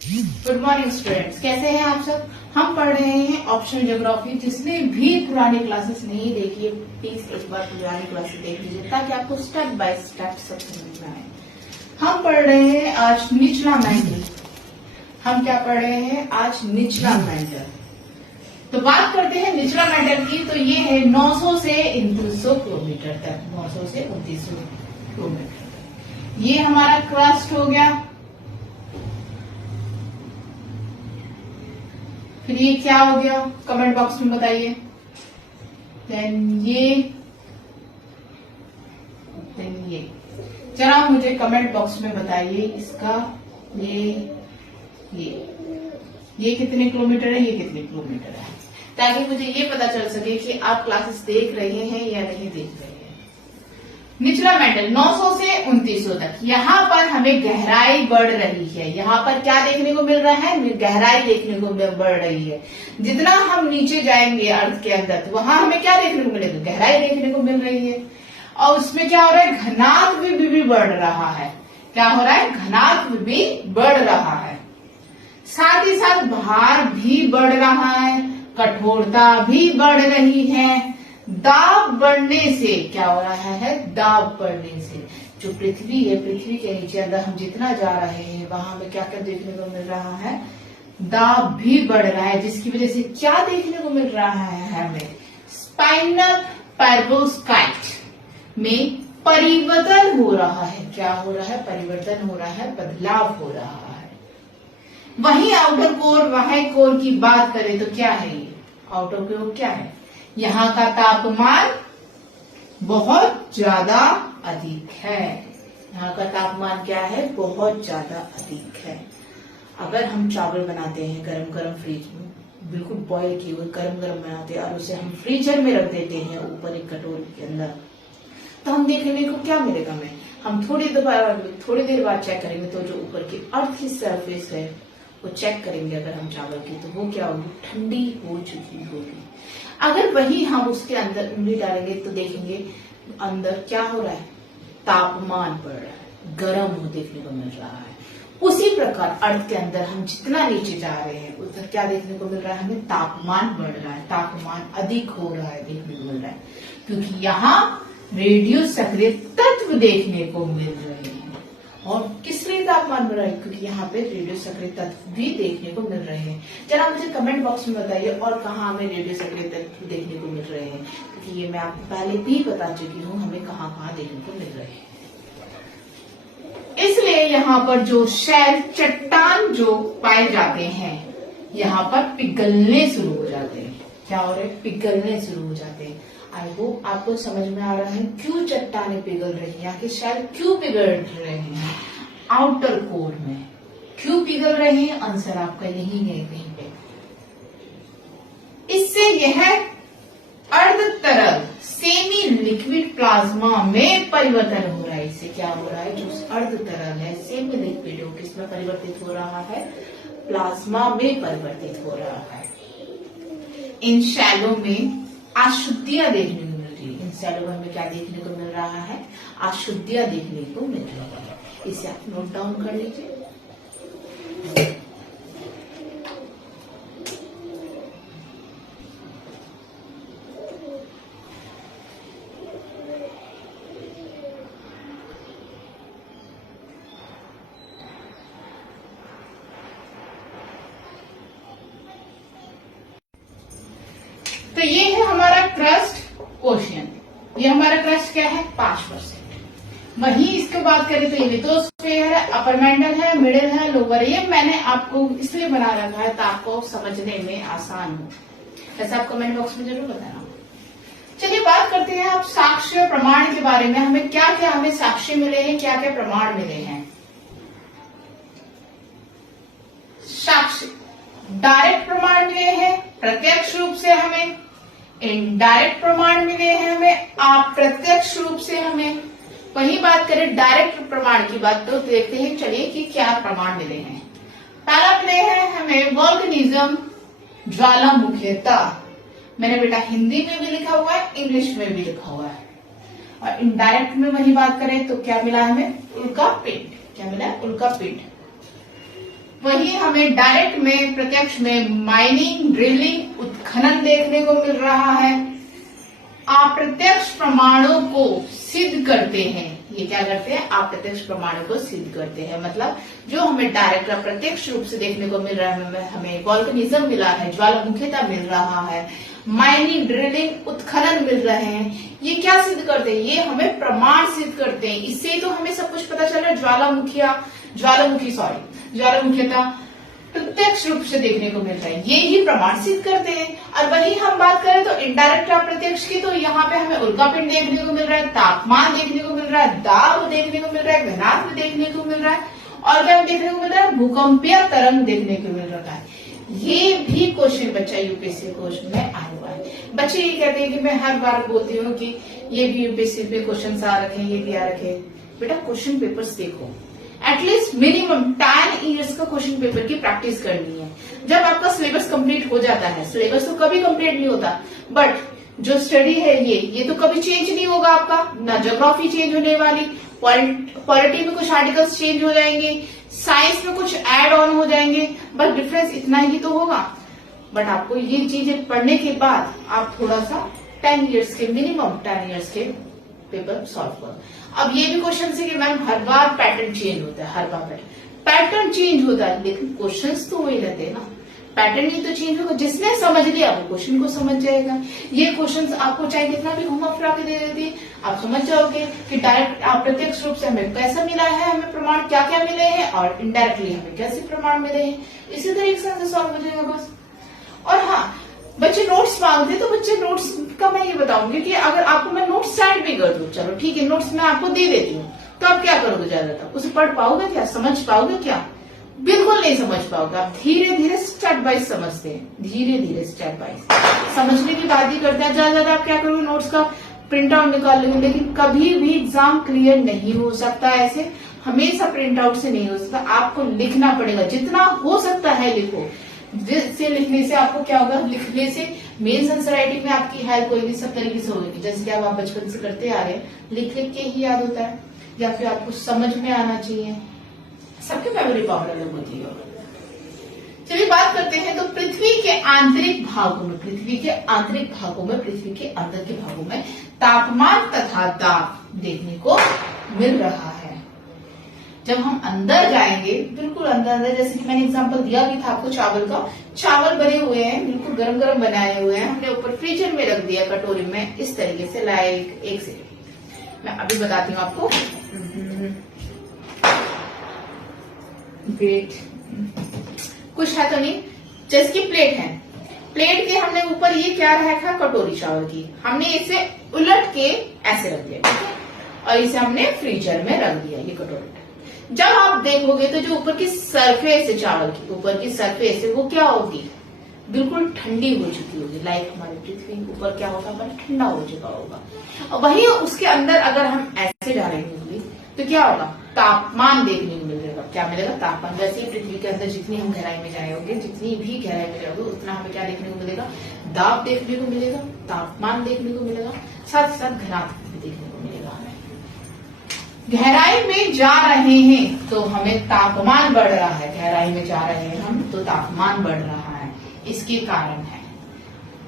Good morning students, कैसे हैं आप सब। हम पढ़ रहे हैं ऑप्शनल ज्योग्राफी। जिसने भी पुरानी क्लासेस नहीं देखी है प्लीज एक बार पुरानी क्लासेस देख लीजिए ताकि आपको स्टेप बाय स्टेप सब समझ में आए। हम पढ़ रहे हैं आज निचला मेंडल। हम क्या पढ़ रहे हैं आज? निचला मेंडल। तो बात करते हैं निचला मेंडल की। तो ये है 900 से 2900 किलोमीटर तक, 900 से 2900 किलोमीटर। ये हमारा क्रस्ट हो गया। फिर ये क्या हो गया कमेंट बॉक्स में बताइए। देन ये जरा मुझे कमेंट बॉक्स में बताइए इसका ये कितने किलोमीटर है, ये कितने किलोमीटर है, ताकि मुझे ये पता चल सके कि आप क्लासेस देख रहे हैं या नहीं देख रहे हैं। निचला मेंडल 900 से 2900 तक। यहाँ पर हमें गहराई बढ़ रही है। यहाँ पर क्या देखने को मिल रहा है? गहराई देखने को बढ़ रही है। जितना हम नीचे जाएंगे अर्थ के अंदर तो वहां हमें क्या देखने को मिलेगा? गहराई देखने को मिल रही है। और उसमें क्या हो रहा है? घनत्व भी बढ़ रहा है। क्या हो रहा है? घनत्व भी बढ़ रहा है। साथ ही साथ भार भी बढ़ रहा है, कठोरता भी बढ़ रही है। दाब बढ़ने से क्या हो रहा है? दाब बढ़ने से जो पृथ्वी है, पृथ्वी के नीचे अंदर हम जितना जा रहे हैं वहां हमें क्या क्या देखने को मिल रहा है? दाब भी बढ़ रहा है, जिसकी वजह से क्या देखने को मिल रहा है हमें? स्पाइनल पेरिबोस्काइट में परिवर्तन हो रहा है। क्या हो रहा है? परिवर्तन हो रहा है, बदलाव हो रहा है। वहीं आउटर कोर, बाह्य कोर की बात करें तो क्या है? ये आउटर कोर क्या है? यहाँ का तापमान बहुत ज्यादा अधिक है। यहाँ का तापमान क्या है? बहुत ज्यादा अधिक है। अगर हम चावल बनाते हैं गरम गरम फ्रिज में, बिल्कुल बॉयल किए हुए गरम गरम बनाते हैं और उसे हम फ्रीजर में रख देते हैं ऊपर एक कटोरी के अंदर, तो हम देखने को क्या मिलेगा हमें? हम थोड़ी देर बाद चेक करेंगे तो जो ऊपर की अर्थ की सरफेस है वो चेक करेंगे अगर हम चावल की, तो वो क्या होगी? ठंडी हो चुकी होगी। अगर वही हम उसके अंदर उंगली डालेंगे तो देखेंगे अंदर क्या हो रहा है? तापमान बढ़ रहा है, गर्म हो देखने को मिल रहा है। उसी प्रकार अर्थ के अंदर हम जितना नीचे जा रहे हैं उधर क्या देखने को मिल रहा है? हमें तापमान बढ़ रहा है, तापमान अधिक हो रहा है देखने को मिल रहा है, क्योंकि यहाँ रेडियो सक्रिय तत्व देखने को मिल रहे हैं। और किस लिए तापमान बढ़ रहा है? क्योंकि यहाँ पे रेडियो सक्रिय तत्व भी देखने को मिल रहे हैं। जरा मुझे कमेंट बॉक्स में बताइए और कहाँ हमें रेडियो सक्रिय तत्व देखने को मिल रहे हैं, क्योंकि ये मैं आपको पहले भी बता चुकी हूँ हमें कहाँ कहाँ देखने को मिल रहे हैं। इसलिए यहाँ पर जो शैल चट्टान जो पाए जाते हैं यहाँ पर पिघलने शुरू हो जाते हैं। क्या हो रहे हैं? पिघलने शुरू हो जाते हैं। आई होप आपको समझ में आ रहा है क्यों चट्टाने पिघल रही है, आखिर शैल क्यों पिघल रहे हैं आउटर कोर में, क्यों पिघल रहे हैं? आंसर आपका यही है कहीं पे। इससे यह अर्ध तरल सेमी लिक्विड प्लाज्मा में परिवर्तन हो रहा है। इससे क्या हो रहा है? जो अर्ध तरल है, सेमी लिक्विड हो, किसमें परिवर्तित हो रहा है? प्लाज्मा में परिवर्तित हो रहा है। इन शैलों में अशुद्धियां देखने को मिल रही है। इन शैलों में हमें क्या देखने को मिल रहा है? अशुद्धियां देखने को मिल रही है। इसे आप नोट डाउन कर लीजिए। तो ये है हमारा क्रस्ट ओशियन। ये हमारा क्रस्ट क्या है? 5%। वहीं इसके बात करें तो ये लिथोस्फीयर है, अपर मेंडल है, मिडिल है, लोअर। ये मैंने आपको इसलिए बना रखा है ताकि आपको समझने में आसान हो। ऐसा आप कमेंट बॉक्स में जरूर बताना। चलिए बात करते हैं अब साक्ष्य प्रमाण के बारे में। हमें क्या क्या हमें साक्ष्य मिले हैं, क्या क्या प्रमाण मिले हैं। साक्ष्य डायरेक्ट प्रमाण मिले हैं, प्रत्यक्ष रूप से हमें इनडायरेक्ट प्रमाण मिले हैं, हमें अप्रत्यक्ष रूप से हमें। वही बात करें डायरेक्ट प्रमाण की बात तो देखते हैं चलिए कि क्या प्रमाण मिले हैं। पहला मिले हैं हमें वोल्केनिज्म, ज्वालामुखीता। मैंने बेटा हिंदी में भी लिखा हुआ है, इंग्लिश में भी लिखा हुआ है। और इनडायरेक्ट में वही बात करें तो क्या मिला हमें? उल्का पिंड। क्या मिला? उल्का पिंड। वही हमें डायरेक्ट में, प्रत्यक्ष में माइनिंग, ड्रिलिंग, उत्खनन देखने को मिल रहा है। अप्रत्यक्ष प्रमाणों को सिद्ध करते हैं। ये क्या करते हैं? अप्रत्यक्ष प्रमाणों को सिद्ध करते हैं। मतलब जो हमें डायरेक्ट अप्रत्यक्ष रूप से देखने को मिल रहा है, हमें वोल्केनिज्म मिला है, ज्वालामुखीता मिल रहा है, माइनिंग, ड्रिलिंग, उत्खनन मिल रहे हैं, ये क्या सिद्ध करते हैं? ये हमें प्रमाण सिद्ध करते हैं। इससे तो हमें सब कुछ पता चल रहा है। ज्वालामुखीता प्रत्यक्ष रूप से देखने को मिल रहा है, ये ही प्रमाण सिद्ध करते हैं। और वही हम बात करें तो इनडायरेक्ट अप्रत्यक्ष की, तो यहाँ पे हमें उल्कापिंड देखने को मिल रहा है, तापमान देखने को मिल रहा है, दाब देखने को मिल रहा है, घनत्व देखने को मिल रहा है, और क्या देखने को मिल रहा है? भूकंपीय तरंग देखने को मिल रहा है। ये भी क्वेश्चन बच्चा यूपीएससी क्वेश्चन में आया हुआ है। बच्चे ये कहते हैं कि मैं हर बार बोलती हूँ कि ये भी यूपीएससी पे क्वेश्चन आ रखे, ये भी आ रखे। बेटा क्वेश्चन पेपर्स देखो, एटलीस्ट मिनिमम 10 इयर्स का क्वेश्चन पेपर की प्रैक्टिस करनी है। जब आपका सिलेबस कंप्लीट हो जाता है, सिलेबस तो कभी कंप्लीट नहीं होता, बट जो स्टडी है ये तो कभी चेंज नहीं होगा आपका। ना ज्योग्राफी चेंज होने वाली, पॉलिटी में कुछ आर्टिकल्स चेंज हो जाएंगे, साइंस में कुछ ऐड ऑन हो जाएंगे, बस डिफरेंस इतना ही तो होगा। बट आपको ये चीजें पढ़ने के बाद आप थोड़ा सा 10 इयर्स के, मिनिमम 10 इयर्स के पेपर सॉल्व करो। अब ये भी क्वेश्चन है कि मैम हर बार पैटर्न चेंज होता है, हर बार पैटर्न चेंज होता है, लेकिन क्वेश्चंस तो वही रहते हैं ना। पैटर्न ही तो चेंज होगा। जिसने समझ लिया वो क्वेश्चन को समझ जाएगा। ये क्वेश्चंस आपको चाहे कितना भी घुमा फिरा के दे देती है, आप समझ जाओगे कि डायरेक्ट अप्रत्यक्ष रूप से हमें कैसा मिला है, हमें प्रमाण क्या क्या मिले हैं, और इनडायरेक्टली हमें कैसे प्रमाण मिले हैं। इसी तरीके से सॉल्व हो जाएगा बस। और हाँ, बच्चे नोट्स मांगते तो बच्चे नोट्स का मैं ये बताऊंगी कि अगर आपको मैं नोट्स साइड भी कर दूं, चलो ठीक है, नोट्स मैं आपको दे देती हूँ, तो आप क्या करोगे? ज्यादातर उसे पढ़ पाओगे क्या? समझ पाओगे क्या? बिल्कुल नहीं समझ पाओगे। आप धीरे धीरे स्टेप बाय समझते हैं, धीरे धीरे स्टेप बाय समझने की बात ही करते हैं। ज्यादा आप क्या करोगे? नोट्स का प्रिंट आउट निकाल लेंगे, लेकिन कभी भी एग्जाम क्लियर नहीं हो सकता ऐसे। हमेशा प्रिंट आउट से नहीं हो सकता, आपको लिखना पड़ेगा। जितना हो सकता है लिखो। जिससे लिखने से आपको क्या होगा? लिखने से मेंस आंसर राइटिंग में आपकी हेल्प होगी, सब तरीके से होगी। जैसे कि आप बचपन से करते आ रहे हैं, लिख लिख के ही याद होता है, या फिर आपको समझ में आना चाहिए। सबके मेमोरी पावर अलग होती है। चलिए बात करते हैं तो पृथ्वी के आंतरिक भागों में, पृथ्वी के आंतरिक भागों में, पृथ्वी के अंदर के भागों में तापमान तथा दाब देखने को मिल रहा है। जब हम अंदर जाएंगे, बिल्कुल अंदर, जैसे कि मैंने एग्जांपल दिया भी था आपको चावल का। चावल बने हुए हैं, बिल्कुल गरम गरम बनाए हुए हैं, हमने ऊपर फ्रीजर में रख दिया कटोरी में, इस तरीके से। लाइक एक सेकेंड मैं अभी बताती हूँ आपको। वेट, कुछ है तो नहीं, जैसे की प्लेट है, प्लेट के हमने ऊपर ये क्या रखा? कटोरी चावल की। हमने इसे उलट के ऐसे रख दिया, ठीक है, और इसे हमने फ्रीजर में रख दिया, ये कटोरी। जब आप देखोगे तो जो ऊपर की सरफेस है, चावल की ऊपर की सरफेस है, वो क्या होगी? बिल्कुल ठंडी हो चुकी होगी। लाइक हमारी पृथ्वी ऊपर क्या होगा? हमारा ठंडा हो चुका होगा। और वही उसके अंदर अगर हम ऐसे डालेंगे तो क्या होगा? तापमान देखने को मिलेगा। क्या मिलेगा? तापमान। वैसे ही पृथ्वी के अंदर जितनी हम गहराई में जाएंगे, जितनी भी गहराई में जाओगे, उतना हमें क्या देखने को मिलेगा? दाब देखने को मिलेगा, तापमान देखने को मिलेगा, साथ साथ घनत्व भी देखने को मिलेगा। हमें गहराई में जा रहे हैं तो हमें तापमान बढ़ रहा है, गहराई में जा रहे हैं हम तो तापमान बढ़ रहा है। इसके कारण है,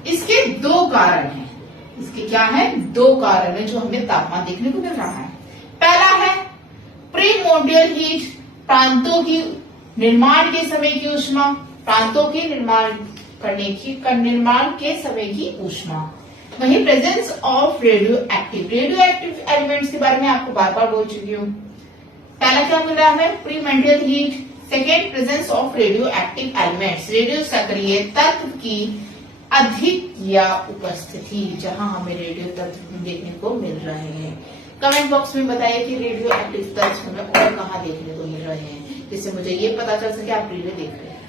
इसके दो कारण है। इसके क्या है? दो कारण है जो हमें तापमान देखने को मिल रहा है। पहला है प्रीमोर्डियल हीट, प्रांतों की निर्माण के समय की ऊष्मा, प्रांतों के निर्माण के समय की ऊष्मा। वही presence of radio active elements के बारे में आपको बार बार बोल चुकी हूँ। पहला क्या मिल रहा है हमें? Primordial heat. Second, presence of radio active elements, radio सक्रिय तत्व की अधिक या उपस्थिति, जहां हमें रेडियो तत्व देखने को मिल रहे हैं। कमेंट बॉक्स में बताइए कि रेडियो एक्टिव तत्व हमें और कहाँ देखने को मिल रहे हैं, जिससे मुझे ये पता चल सके आप रीले देख रहे हैं।